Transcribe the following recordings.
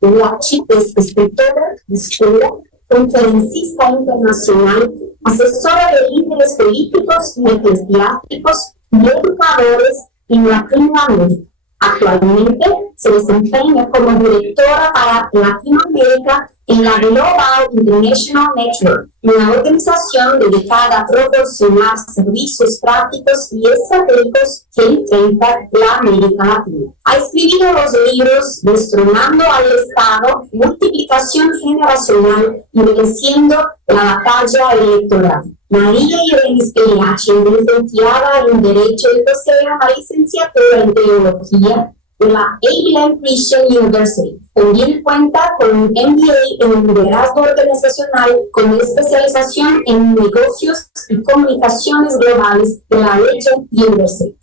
La chica es escritora de escuela, conferencista internacional, asesora de líderes políticos y eclesiásticos y educadores en Latinoamérica. Actualmente se desempeña como directora para Latinoamérica en la Global International Network, una organización dedicada a proporcionar servicios prácticos y estratégicos que enfrenta la América Latina. Ha escrito los libros Destronando al Estado, Multiplicación Generacional y Venciendo la Batalla Electoral. María Irenis Peliachi es licenciada en Derecho y posee una licenciatura en Teología de la Abilene Christian University. También cuenta con un MBA en Liderazgo Organizacional con especialización en Negocios y Comunicaciones Globales de la Regent University.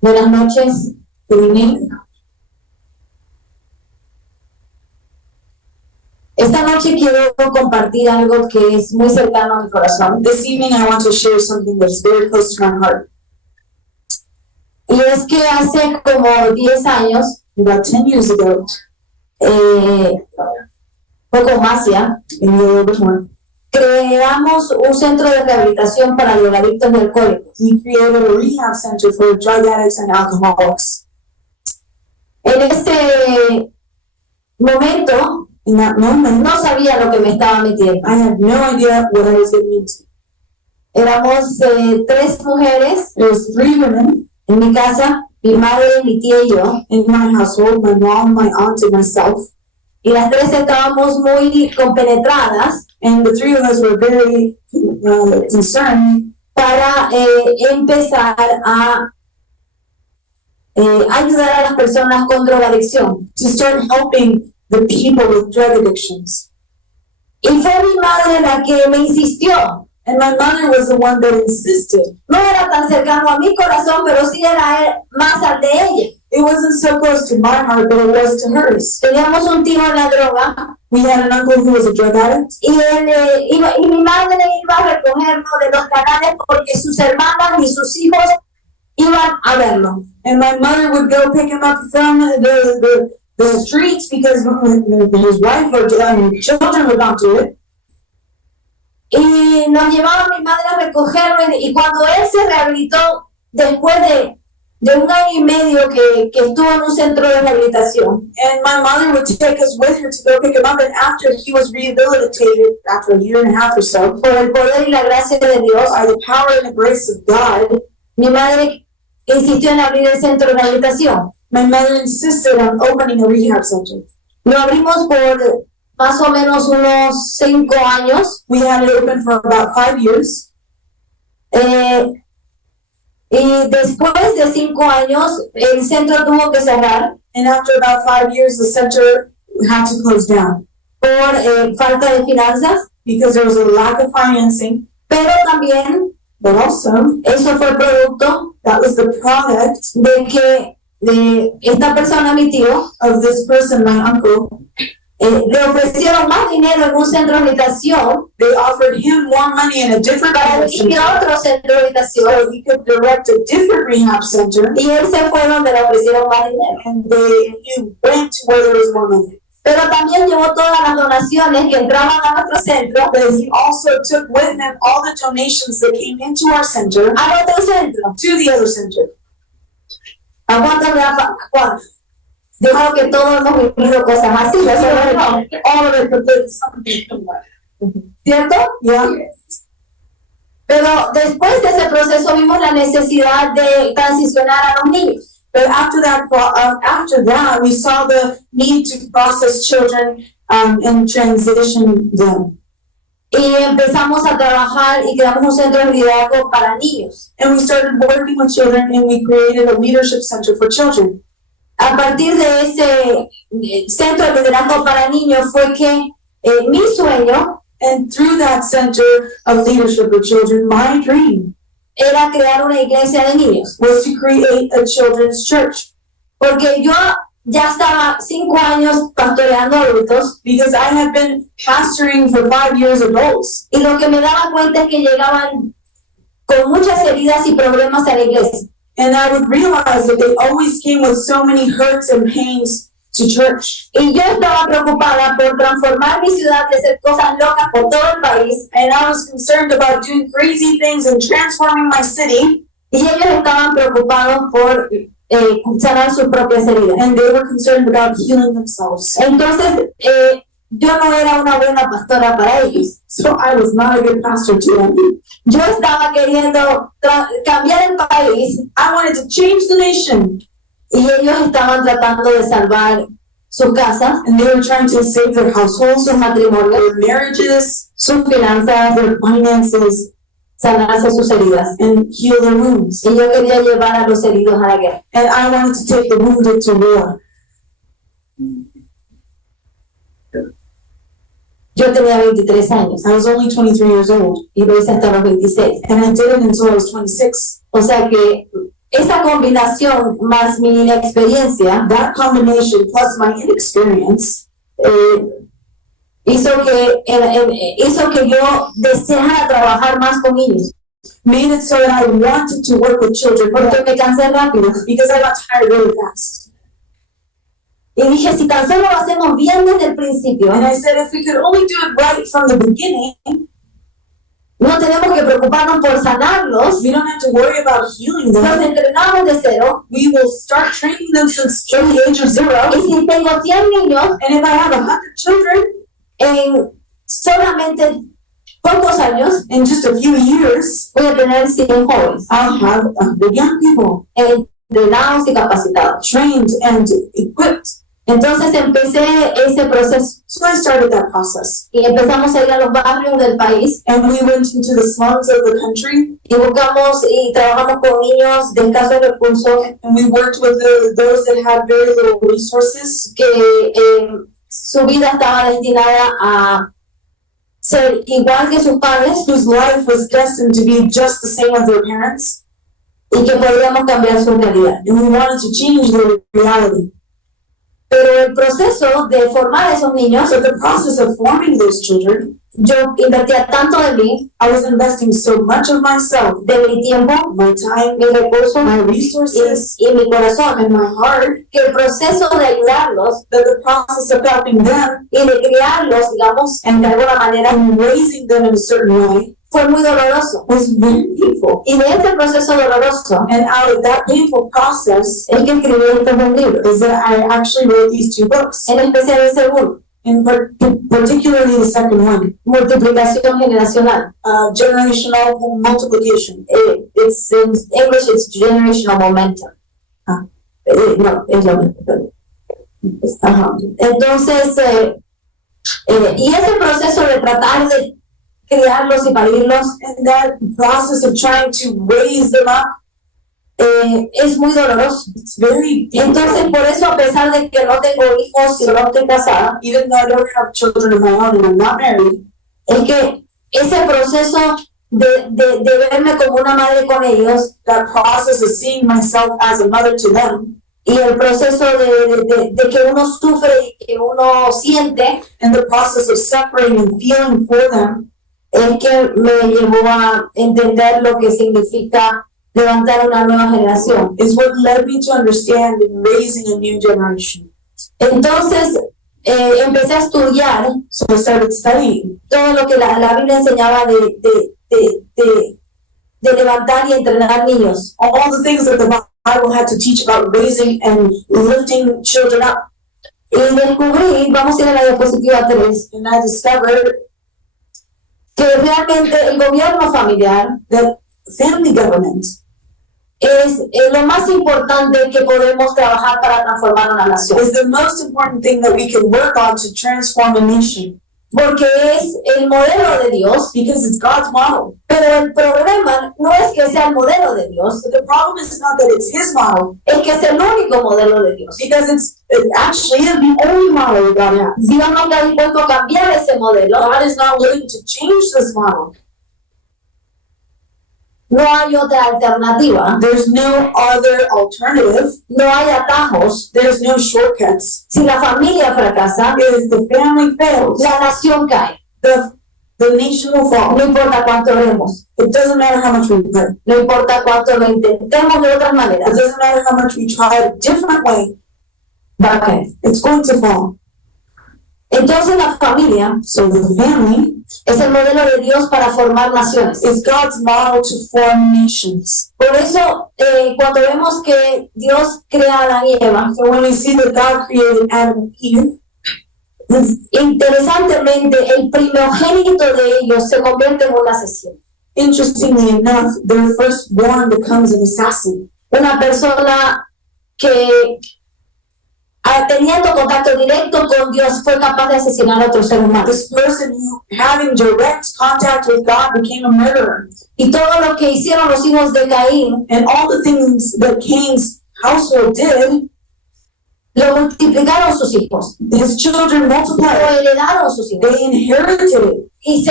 Buenas noches, esta noche quiero compartir algo que es muy cercano a mi corazón. This evening I want to share something that is very close to my heart. Y es que hace como 10 años, About 10 years ago, poco más ya, in the little bit more, creamos un centro de rehabilitación para drogadictos y alcohólicos. we created a rehab center for drug addicts and alcoholics. En ese momento, In that moment, no sabía lo que me estaba metiendo. I had no idea what I was getting into. Éramos 3 mujeres There was 3 women en mi casa, mi madre, mi tía y yo, in my household, my mom, my aunt, and myself, y las 3 estábamos muy compenetradas and the 3 of us were very concerned para empezar a ayudar a las personas con drogadicción. to start helping the people with drug addictions. Y fue mi madre la que me insistió. And my mother was the one that insisted. No era tan cercano a mi corazón, pero sí era más al de ella. It wasn't so close to my heart, but it was to hers. Teníamos un tío en la droga We had an uncle who was a drug addict, y mi madre iba a recogerlo de los canales porque sus hermanas y sus hijos iban a verlo. and my mother would go pick him up from the streets because his wife or children would not do it. Y nos llevaba mi madre a recogerlo y cuando él se rehabilitó después de 1 año y medio que estuvo en un centro de rehabilitación, And my mother would take us with her to go pick him up, and after he was rehabilitated, after a year and a half or so, por el poder y la gracia de Dios, by the power and the grace of God, mi madre insistió en abrir el centro de rehabilitación. my mother insisted on opening a rehab center. Lo abrimos por más o menos unos 5 años. We had it open for about 5 years. Y después de 5 años, el centro tuvo que cerrar And after about 5 years, the center had to close down por falta de finanzas, because there was a lack of financing. pero también But also, eso fue producto that was the product de que esta persona, mi tío, of this person, my uncle. le ofrecieron más dinero en un centro de habitación They offered him more money in a different para rehab dirigir center otro centro de habitación, so he could direct a different rehab center. y él se fue donde le ofrecieron más dinero. And he went to where there was more money. Pero también llevó todas las donaciones que entraban a nuestro centro But he also took with him all the donations that came into our center a nuestro centro. to the other center. ¿A cuánto me ha pasado? Yo creo que todos hemos vivido cosas así, ¿no? All of it, but there's something from that. ¿Cierto? Yeah. Pero después de ese proceso vimos la necesidad de transicionar a los niños. But after that, we saw the need to process children and transition them. Y empezamos a trabajar y creamos un centro de liderazgo para niños. And we started working with children, and we created a leadership center for children. A partir de ese centro de liderazgo para niños fue que mi sueño And through that center of leadership for children, my dream era crear una iglesia de niños. was to create a children's church. Porque yo ya estaba 5 años pastoreando adultos because I had been pastoring for 5 years adults. y lo que me daba cuenta es que llegaban con muchas heridas y problemas a la iglesia. And I would realize that they always came with so many hurts and pains to church. Y yo estaba preocupada por transformar mi ciudad y hacer cosas locas por todo el país. And I was concerned about doing crazy things and transforming my city. Y ellos estaban preocupados por sanar sus propias heridas. And they were concerned about healing themselves. Entonces, yo no era una buena pastora para ellos. So I was not a good pastor to them. Yo estaba queriendo cambiar el país I wanted to change the nation. y ellos estaban tratando de salvar sus casas, And they were trying to save their households, sus matrimonios, their marriages, sus finanzas, their finances, sanarse sus heridas. and heal their wounds. Y yo quería llevar a los heridos a la guerra. And I wanted to take the wounded to war. Yo tenía 23 años I was only 23 years old. y lo hice hasta los 26. And I did it until I was 26. O sea que esa combinación más mi inexperiencia That combination plus my inexperience hizo que yo deseara trabajar más con niños, made it so that I wanted to work with children porque me cansé rápido. because I got tired really fast. Y dije, si tan solo lo hacemos bien desde el principio, And I said, if we could only do it right from the beginning, no tenemos que preocuparnos por sanarlos, we don't have to worry about healing los them. entrenamos de cero. We will start training them since the age of 0. Y si tengo 100 niños And if I have 100 children en solamente pocos años, in just a few years, voy a tener 100 jóvenes I'll have 100 young people entrenados y capacitados. trained and equipped. Entonces empecé ese proceso So I started that process. y empezamos a ir a los barrios del país And we went into the slums of the country, y buscamos y trabajamos con niños de escasos recursos and we worked with those that had very little resources, que su vida estaba destinada a ser igual que sus padres whose life was destined to be just the same as their parents, y que podríamos cambiar su realidad. and we wanted to change their reality. Pero el proceso de formar a esos niños, So the process of forming those children, yo invertía tanto de mí, I was investing so much of myself, de mi tiempo, my time, mis recursos my resources, y mi corazón, and my heart, que el proceso de ayudarlos that the process of helping them y de criarlos, digamos, de alguna manera, and raising them in a certain way fue muy doloroso. was very painful. Y de ese proceso doloroso And out of that painful process es que escribí estos dos libros, is that I actually wrote these 2 books, en especial el segundo, particularly the second one, Multiplicación Generacional. generational multiplication. It's in English, it's generational momentum. No, es lo mismo. Ajá. Entonces, y ese proceso de tratar de criarlos y parirlos And that process of trying to raise them up, es muy doloroso. it's very painful. Entonces, por eso, a pesar de que no tengo hijos y no estoy casada, Even though I don't have children of my own and I'm not married, es que ese proceso de verme como una madre con ellos that process of seeing myself as a mother to them, y el proceso de que uno sufre y que uno siente, and the process of suffering and feeling for them, es que me llevó a entender lo que significa levantar una nueva generación. is what led me to understand in raising a new generation. Entonces, empecé a estudiar So I started studying todo lo que la Biblia enseñaba de levantar y entrenar niños. all the things that the Bible had to teach about raising and lifting children up. Y descubrí, vamos a ir a la diapositiva 3, And I discovered que realmente el gobierno familiar that family government es lo más importante que podemos trabajar para transformar una nación. is the most important thing that we can work on to transform a nation, Porque es el modelo de Dios, because it's God's model. pero el problema no es que sea el modelo de Dios, But the problem is not that it's His model, es que es el único modelo de Dios. because it actually is the only model that God has. Dios no está dispuesto a cambiar ese modelo. God is not willing to change this model. No hay otra alternativa. There's no other alternative. No hay atajos. There's no shortcuts. Si la familia fracasa, If the family fails, la nación cae. the nation will fall. No importa cuánto oremos. It doesn't matter how much we pray. No importa cuánto lo intentemos de otras It maneras. doesn't matter how much we try a different way. Va a caer. It's going to fall. Entonces la familia So the family es el modelo de Dios para formar naciones. is God's model to form nations. Por eso, cuando vemos que Dios crea a Adán y Eva, So when we see that God created Adam and Eve, interesantemente, el primogénito de ellos se convierte en un asesino. interestingly enough, their firstborn becomes an assassin. Una persona que, teniendo contacto directo con Dios, fue capaz de asesinar a otro ser humano. This person who, having direct contact with God, became a murderer. Y todo lo que hicieron los hijos de Caín, And all the things that Cain's household did, lo multiplicaron sus hijos, his children lo multiplied. heredaron sus hijos. They inherited it. Y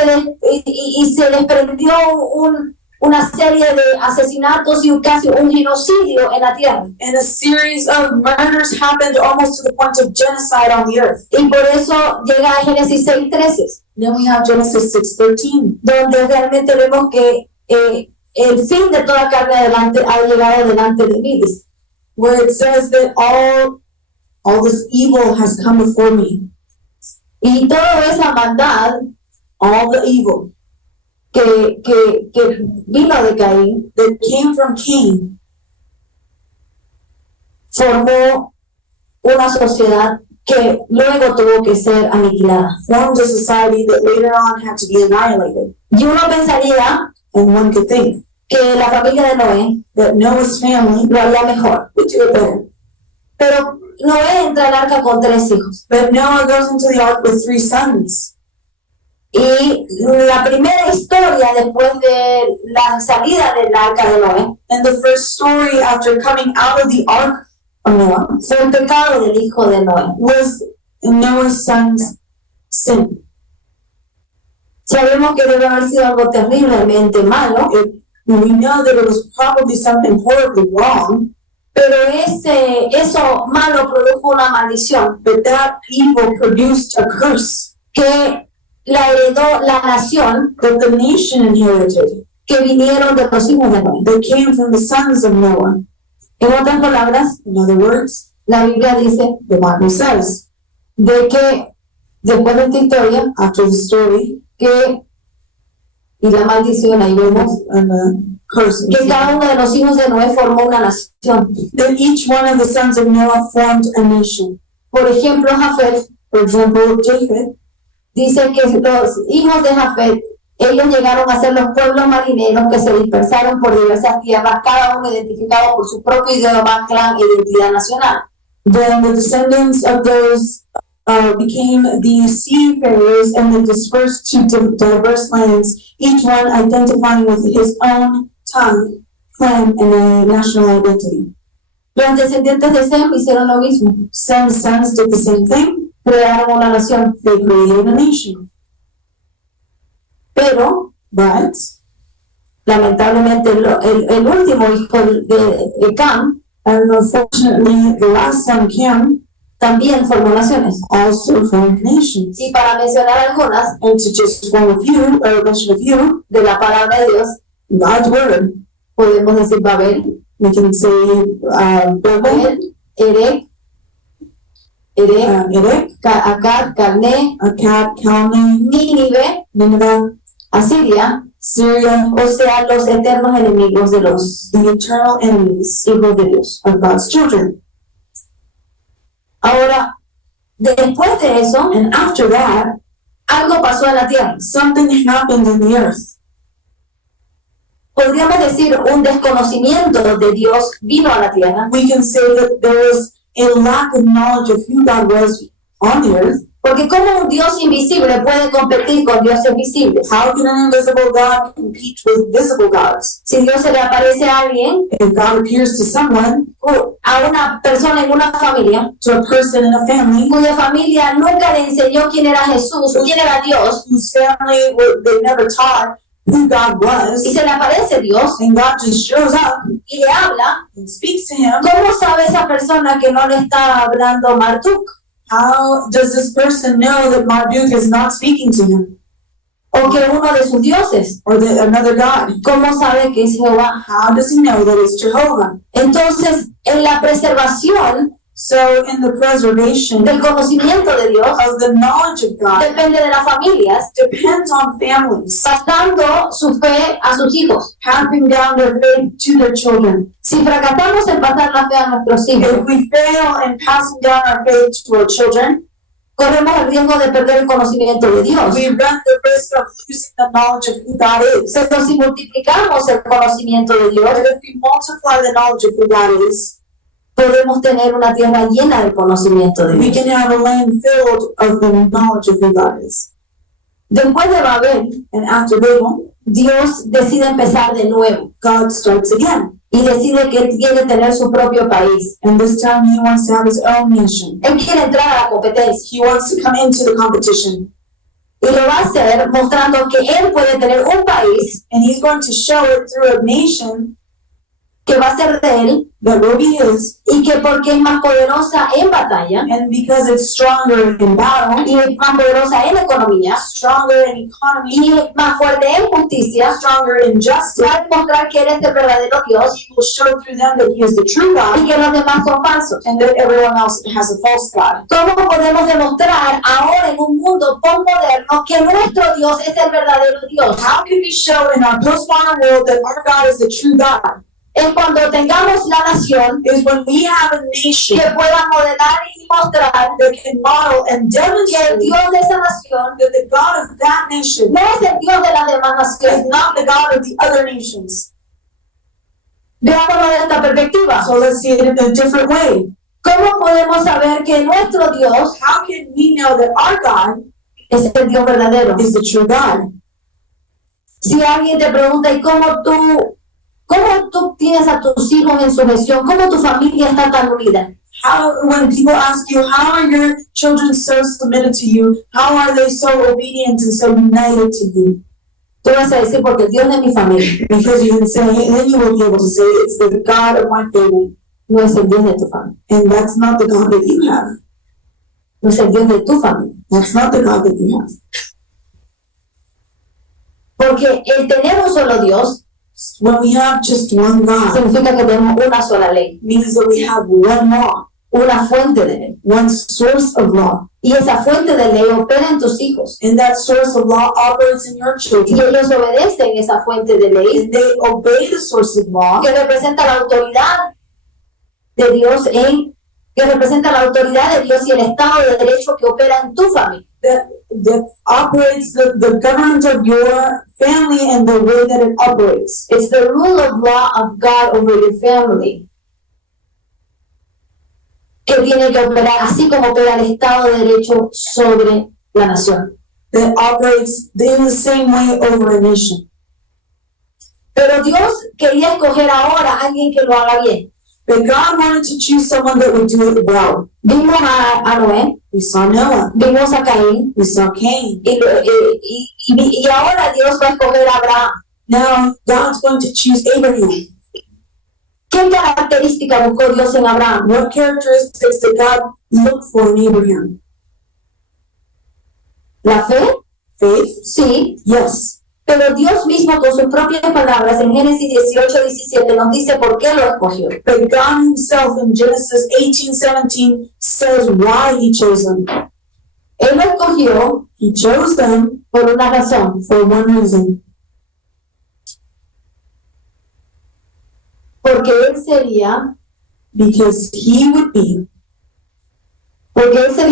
se desprendió una serie de asesinatos y casi un genocidio en la tierra. And a series of murders happened almost to the point of genocide on the earth. Y por eso llega a Génesis 6:13, Then we have Genesis 6:13, donde realmente vemos que el fin de toda carne ha llegado delante de mí. Dice. where it says that all this evil has come before me. Y toda esa maldad All the evil que vino de Caín that came from Cain formó una sociedad que luego tuvo que ser aniquilada. formed a society that later on had to be annihilated. Y uno pensaría And one could think que la familia de Noé that Noah's family lo haría mejor. would do it better. Pero Noé entra al arca con 3 hijos. But Noah goes into the ark with 3 sons. Y la primera historia después de la salida del arca de Noé And the first story after coming out of the ark of Noah fue el pecado del hijo de Noé. was Noah's son's sin. Sabemos que debe haber sido algo terriblemente malo, We know that it was probably something horribly wrong, pero eso malo produjo una maldición but that evil produced a curse que la heredó la nación that the nation inherited, que vinieron de los hijos de Noé. that came from the sons of Noah. En otras palabras, In other words, la Biblia dice the Bible says, de que después de esta historia, after the story y la maldición, ahí vemos, and the curse, que cada uno de los hijos de Noé formó una nación. that each one of the sons of Noah formed a nation. Por ejemplo, Jafet For example, Japheth, dice que los hijos de Jafet, ellos llegaron a ser los pueblos marineros que se dispersaron por diversas tierras, cada uno identificado por su propio idioma, clan e identidad nacional. then the descendants of those became the seafarers and they dispersed to diverse lands, each one identifying with his own tongue, clan, and a national identity. Los descendientes de Sem hicieron lo mismo, Sem's sons did the same thing. crearon una nación, They created a nation. pero But lamentablemente el último hijo de Cam and unfortunately, the last son, Cam, también formó naciones. also formed nations. Y para mencionar algunas And to just form a few, or mention a few, de la palabra de Dios, God's word, podemos decir Babel, we can say Babel, Babel, Erech, Erech, Akkad, Calné, Akkad, Calneh, Nínive, Nineveh, Asiria, Syria, o sea, los eternos enemigos de los the eternal enemies hijos de Dios. of God's children. Ahora, después de eso, And after that, algo pasó en la tierra. something happened in the earth. Podríamos decir un desconocimiento de Dios vino a la tierra, We can say that there was a lack of knowledge of who God was on the earth. porque como un Dios invisible puede competir con dioses visibles. How can an invisible God compete with visible gods? Si Dios se le aparece a alguien, If God appears to someone, a una persona en una familia, to a person in a family, cuya familia nunca le enseñó quién era Jesús, quién era Dios, whose family they never taught who God was, y se le aparece Dios and God just shows up y le habla, and speaks to him, ¿cómo sabe esa persona que no le está hablando Marduk? how does this person know that Marduk is not speaking to him? O que uno de sus dioses. Or that another God? ¿Cómo sabe que es Jehová? How does he know that it's Jehovah? Entonces, en la preservación So in the preservation del conocimiento de Dios, of the knowledge of God depende de las familias, depends on families pasando su fe a sus hijos. passing down their faith to their children. Si fracasamos en pasar la fe a nuestros hijos, If we fail in passing down our faith to our children, corremos el riesgo de perder el conocimiento de Dios. we run the risk of losing the knowledge of who God is. Pero si multiplicamos el conocimiento de Dios, But if we multiply the knowledge of who God is, podemos tener una tierra llena del conocimiento de we Dios. can have a land filled of the knowledge of who God is. Después de Babel, And after Babel, Dios decide empezar de nuevo God starts again. y decide que Él quiere tener su propio país. And this time he wants to have his own nation. Él quiere entrar a la competencia He wants to come into the competition. y lo va a hacer mostrando que Él puede tener un país And he's going to show it through a nation que va a ser de Él that will be his. y que porque es más poderosa en batalla And because it's stronger in battle, y es más poderosa en economía stronger in economy, y más fuerte en justicia, stronger in justice, va a demostrar que Él es el verdadero Dios he will show through them that he is the true y God que los demás son falsos. and that everyone else has a false God. ¿Cómo podemos demostrar ahora en un mundo postmoderno que nuestro Dios es el verdadero Dios? How can we show in our postmodern world that our God is the true God? Es cuando tengamos la nación Is when we have a nation que pueda modelar y mostrar that can model and que el demonstrate Dios de esa nación that the God of that nation no es el Dios de las demás is naciones. not the God of the other nations. Veámoslo de esta perspectiva. So let's see it in a different way. ¿Cómo podemos saber que nuestro Dios How can we know that our God es el Dios verdadero? is the true God? Si alguien te pregunta, ¿y cómo tú tienes a tus hijos en sujeción? ¿Cómo tu familia está tan unida? When people ask you, how are your children so submitted to you? How are they so obedient and so united to you? Tú vas a decir, porque el Dios de mi familia Because you can say, and then you will be able to say, it's the God of my family. no es el Dios de tu familia. And that's not the God that you have. No es el Dios de tu familia. That's not the God that you have. Porque el tener un solo Dios When we have just one God, significa que tenemos una sola ley, means that we have one law, una fuente de ley. one source of law. Y esa fuente de ley opera en tus hijos. And that source of law operates in your Y children. ellos obedecen esa fuente de ley And they obey the source of law que representa la autoridad de Dios que representa la autoridad de Dios y el Estado de Derecho que opera en tu familia. that operates the government of your family and the way that it operates. It's the rule of law of God over your family que tiene que operar así como opera el Estado de Derecho sobre la nación. That operates in the same way over a nation. Pero Dios quería escoger ahora a alguien que lo haga bien. But God wanted to choose someone that would do it well. Vimos a Noé, We saw Noah. vimos a Caín, We saw Cain. y ahora Dios va a escoger a Abraham. Now God's going to choose Abraham. ¿Qué característica buscó Dios en Abraham? What characteristics did God look for in Abraham? ¿La fe? Faith? Sí. Yes. Pero Dios mismo con sus propias palabras en Génesis 18:17 nos dice por qué lo escogió. But God himself in Genesis 18:17 says why he chose them. Él lo escogió He chose them por una razón. for one reason. Porque él sería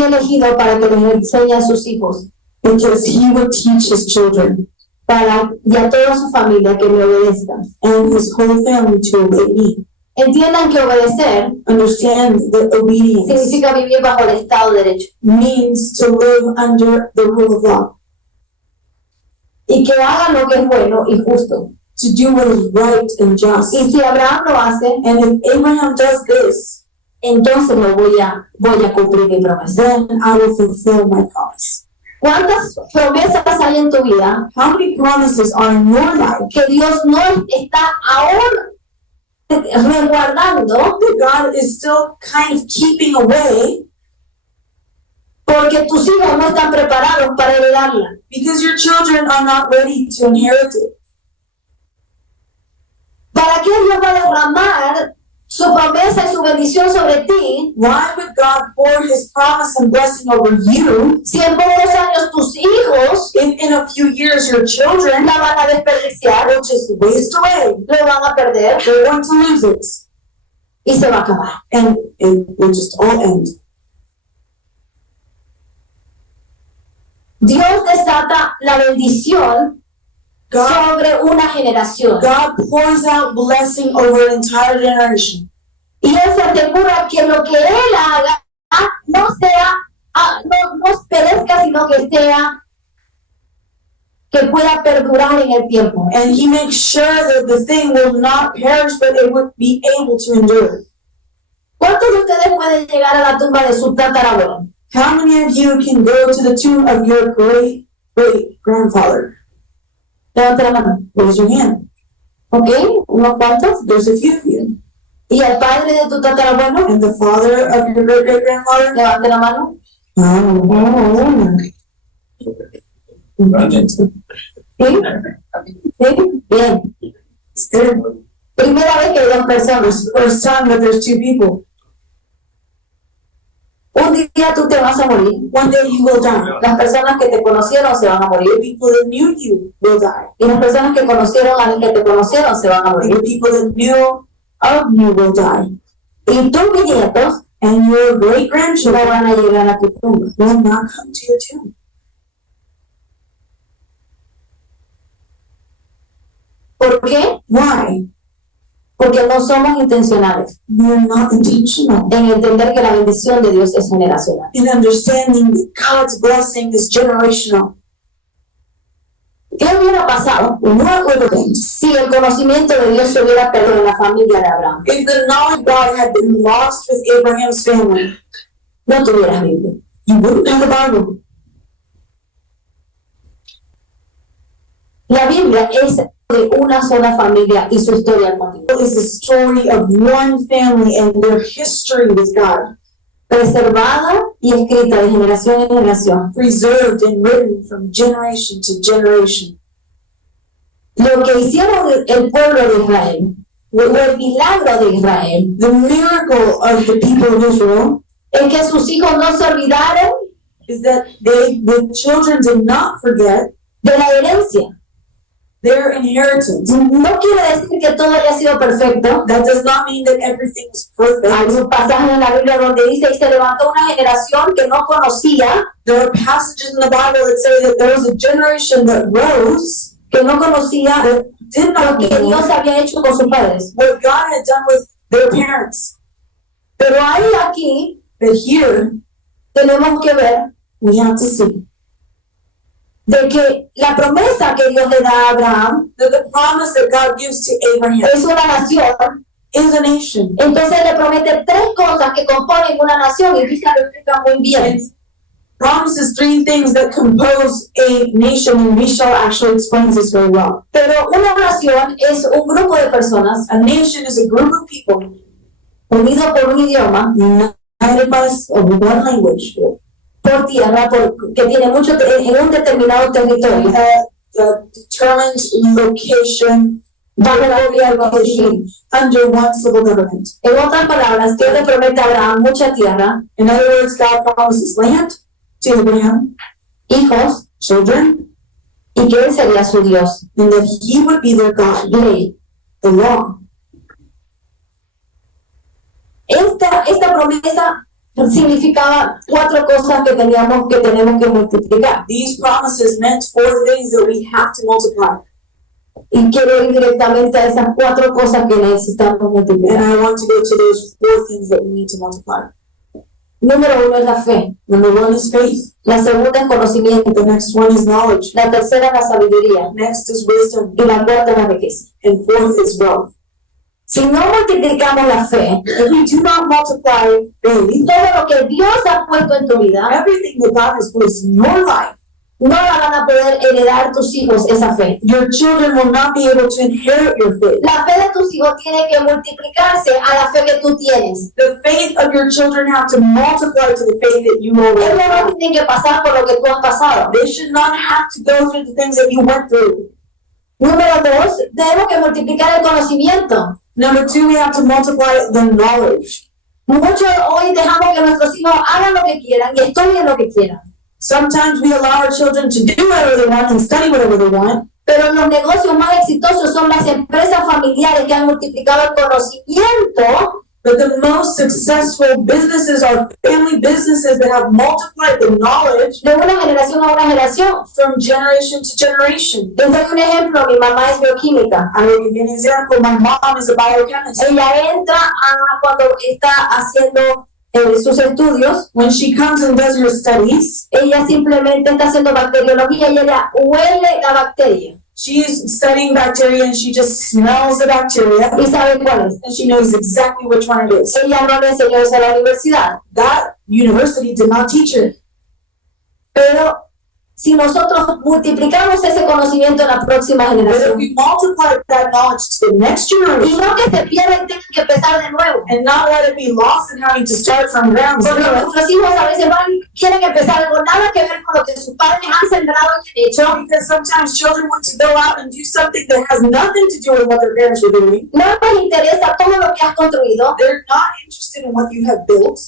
elegido para que les enseñe a sus hijos. Because he would teach his children Y a toda su familia que me obedezcan. and his whole family to obey me. Entiendan que obedecer Understand that obedience significa vivir bajo el Estado de Derecho. means to live under the rule of law, Y que hagan lo que es bueno y justo. to do what is right and just. Y si Abraham lo hace, And if Abraham does this, entonces voy a cumplir mi promesa. then I will fulfill my promise. ¿Cuántas promesas hay en tu vida How many promises are in your life que Dios no está aún resguardando that God is still kind of keeping away porque tus hijos no están preparados para heredarla? because your children are not ready to inherit it? ¿Para qué Dios va a derramar su promesa y su bendición sobre ti Why would God pour His promise and blessing over you si en pocos años tus hijos if in a few years your children la van a desperdiciar, will just waste away? lo van a perder They're going to lose it, y se va a acabar? and it will just all end. Dios desata la bendición God, sobre una generación God pours out blessing over an entire generation. y Él se asegura que lo que Él haga no sea, no perezca, sino que sea, que pueda perdurar en el tiempo. And He makes sure that the thing will not perish, but it would be able to endure. ¿Cuántos de ustedes pueden llegar a la tumba de su tatarabuelo? How many of you can go to the tomb of your great grandfather? Levante la mano. Raise your hand. ¿Ok? ¿Unos cuantos? There's a few of you. ¿Y el padre de tu tatarabuelo? And the father of your great grandfather? Levante la mano. ¿Sí? ¿Sí? Bien. It's good. Primera vez que hay dos personas. First time that there's two people. Un día tú te vas a morir. One day you will die. Las personas que te conocieron se van a The morir. people that knew you will die. Y las personas que conocieron a los que te conocieron se van a And morir. the people that knew of you will die. Y tus nietos And your great no grandchildren van a llegar a tu tumba. will not come to your tomb. ¿Por qué? Why? Porque no somos intencionales We're not intentional en entender que la bendición de Dios es generacional. in understanding that God's blessing is generational. ¿Qué hubiera pasado What would have been si el conocimiento de Dios se hubiera perdido en la familia de Abraham? if the knowledge of God had been lost with Abraham's family? No tuvieras Biblia. You wouldn't have the Bible. La Biblia es de una sola familia y su historia continua, It is the story of one family and their history with God, preservada y escrita de generación en generación. preserved and written from generation to generation. Lo que hicieron el pueblo de Israel, el milagro de Israel, The miracle of the people of Israel es que sus hijos no se olvidaron is that the children did not forget de la herencia. their inheritance. No quiere decir que todo haya sido perfecto. That does not mean that everything is perfect. Hay un pasaje en la Biblia donde dice, y se levantó una generación que no conocía, There are passages in the Bible that say that there was a generation that rose que no conocía that did lo not que know Dios había hecho con sus padres. what God had done with their parents. Pero ahí aquí But here tenemos que ver we have to see de que la promesa que Dios le da a Abraham that the promise that God gives to Abraham es una nación. is a nation. Entonces le promete tres cosas que componen una nación y Biblia lo explica muy bien. It promises three things that compose a nation, and Michelle actually explains this very well. Pero una nación es un grupo de personas A nation is a group of people unidos por un idioma, united by one language, por tierra, que tiene mucho en un determinado territorio, determined location, bajo el gobierno civil. under one civil government. En otras palabras, Dios le promete a Abraham mucha tierra, In other words, God promises land to Abraham, hijos, children, y que Él sería su Dios. and that He would be their God, Ley. the law. Esta promesa significaba cuatro cosas que tenemos que multiplicar. These promises meant four things that we have to multiply. Y quiero ir directamente a esas cuatro cosas que necesitamos And multiplicar. I want to go to those four things that we need to multiply. Número uno es la fe. Number one is faith. La segunda es conocimiento. The next one is knowledge. La tercera es la sabiduría. Next is wisdom. Y la cuarta es la riqueza. And fourth is wealth. Si no multiplicamos la fe, If we do not multiply faith, todo lo que Dios ha puesto en tu vida, everything that God has placed in your life no la van a poder heredar tus hijos esa fe. Your children will not be able to inherit your faith. La fe de tus hijos tiene que multiplicarse a la fe que tú tienes. The faith of your children have to multiply to the faith that you already Ellos no have. tienen que pasar por lo que tú has pasado. They should not have to go through the things that you went through. Número 2, tenemos que multiplicar el conocimiento. Number 2, we have to multiply the knowledge. Muchos hoy dejamos que nuestros hijos hagan lo que quieran y estudien lo que quieran. Sometimes we allow our children to do whatever they want and study whatever they want. Pero los negocios más exitosos son las empresas familiares que han multiplicado el conocimiento. But the most successful businesses are family businesses that have multiplied the knowledge De una generación a una generación. from generation to generation. Les doy un ejemplo, mi mamá es bioquímica. I will give you an example. My mom is a biochemist. Ella entra cuando está haciendo sus estudios, When she comes and does her studies, ella simplemente está haciendo bacteriología y ella huele la bacteria she's studying bacteria and she just smells the bacteria y sabe cuál es. and she knows exactly which one it is. Ella no le enseñó eso a la universidad. That university did not teach her. Pero si nosotros multiplicamos ese conocimiento en la próxima But if generación, we multiply that knowledge to the next y generation no que se pierda y tengan que empezar de nuevo. and not let it be lost and having to start from ground Porque zero, nuestros hijos a veces quieren empezar algo nada que ver con lo que sus padres han sembrado y han hecho. because sometimes children want to go out and do something that has nothing to do with what their parents were doing. No les interesa todo lo que has construido. They're not interested in what you have built.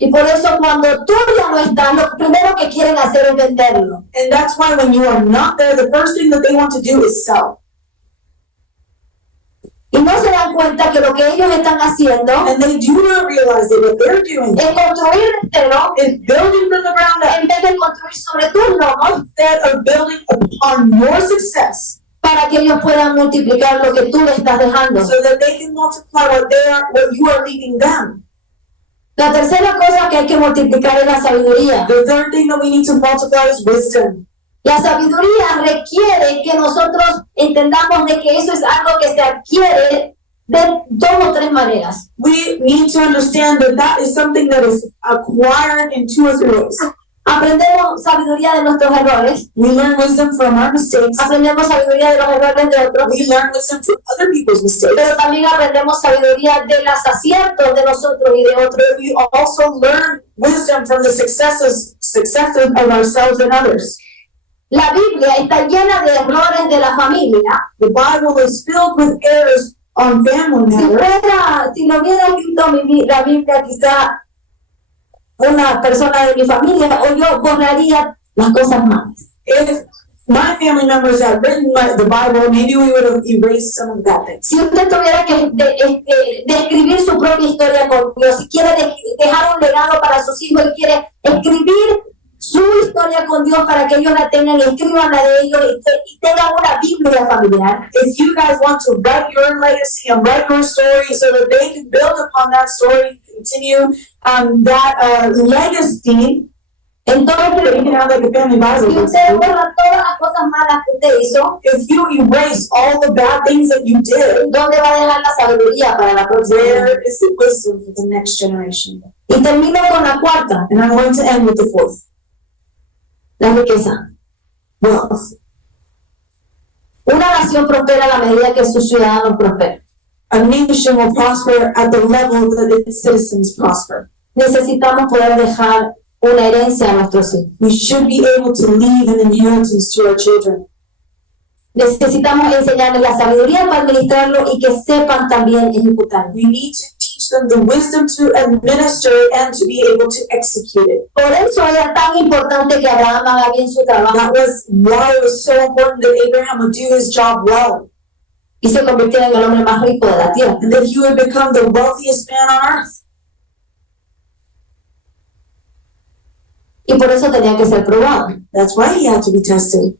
Y por eso cuando tú ya no estás, lo primero que quieren hacer es venderlo. And that's why when you are not there, the first thing that they want to do is sell. Y no se dan cuenta que lo que ellos están haciendo And they do not realize that what they're doing es construir desde cero is building from the ground up en vez de construir sobre tus lomos instead of building upon your success para que ellos puedan multiplicar lo que tú le estás dejando. so that they can multiply what you are leaving them. La tercera cosa que hay que multiplicar es la sabiduría. The third thing that we need to multiply is wisdom. La sabiduría requiere que nosotros entendamos de que eso es algo que se adquiere de dos o tres maneras. We need to understand that that is something that is acquired in 2 or 3 ways. Aprendemos sabiduría de nuestros errores, We learn wisdom from our mistakes. aprendemos sabiduría de los errores de otros, We learn wisdom from other people's mistakes. pero también aprendemos sabiduría de los aciertos de nosotros y de otros. We also learn wisdom from the successes of ourselves and others. La Biblia está llena de errores de la familia. The Bible is filled with errors on family matters. Si no hubiera escrito la Biblia, quizá una persona de mi familia o yo borraría las cosas malas. If my family members had written the Bible, maybe we would have erased some of that things. Si usted tuviera que describir su propia historia con Dios, si quiere dejar un legado para sus hijos y quiere escribir su historia con Dios para que ellos la tengan, escriban la de ellos y tengan una Biblia familiar. If you guys want to write your legacy and write your story so that they can build upon that story, continue that legacy, Entonces, you can have like a family Bible. si usted borra todas las cosas malas que usted hizo, If you erase all the bad things that you did, ¿dónde va a dejar la sabiduría para la próxima? where is the wisdom for the next generation? Y termino con la cuarta, And I'm going to end with the fourth. la riqueza. Wealth. Una nación prospera a la medida que sus ciudadanos prosperan. A nation will prosper at the level that its citizens prosper. Necesitamos poder dejar una herencia a nuestros hijos. We should be able to leave an inheritance to our children. Necesitamos enseñarles la sabiduría para administrarlo y que sepan también ejecutarlo. We need to teach them the wisdom to administer it and to be able to execute it. Por eso era tan importante que Abraham haga bien su trabajo That was why it was so important that Abraham would do his job well, y se convirtiera en el hombre más rico de la tierra. and that he would become the wealthiest man on earth. Y por eso tenía que ser probado. That's why he had to be tested.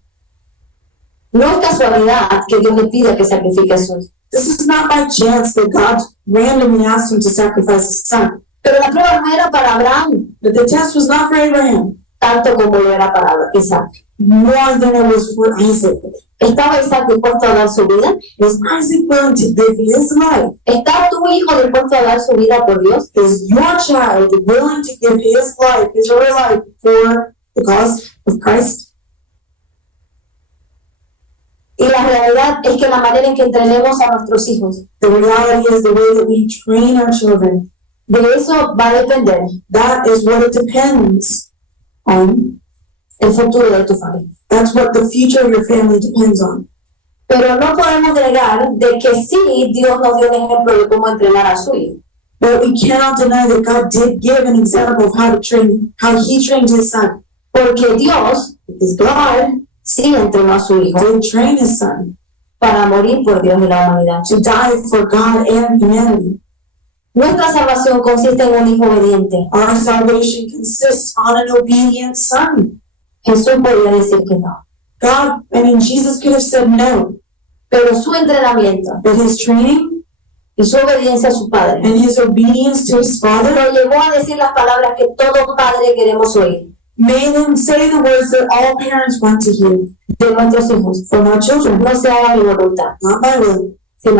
No es casualidad que Dios le pida que sacrifique a su hijo. This is not by chance that God randomly asked him to sacrifice his son. Pero la prueba no era para Abraham, But the test was not for Abraham, tanto como lo era para Isaac. more than it was for Isaac. ¿Estaba Isaac dispuesto a dar su vida? Was Isaac willing to give his life? ¿Está tu hijo dispuesto a dar su vida por Dios? Is your child willing to give his life, his or her life, for the cause of Christ. Y la realidad es que la manera en que entrenemos a nuestros hijos, The reality is the way that we train our children. de eso va a depender That is what it depends on. el futuro de tu familia. That's what the future of your family depends on. Pero no podemos negar de que sí, Dios nos dio un ejemplo de cómo entrenar a su hijo. But we cannot deny that God did give an example of how he trained his son. Porque Dios, Because God sí entrenó a su hijo did train his son para morir por Dios y la humanidad. to die for God and humanity. Nuestra salvación consiste en un hijo obediente. Our salvation consists on an obedient son. Jesús podía decir que no. Jesus could have said no, Pero su entrenamiento but his training y su obediencia a su padre and his obedience to his father lo llevó a decir las palabras que todo padre queremos oír made him say the words that all parents want to hear de nuestros hijos. from our children. No se haga mi voluntad, Not my will, sino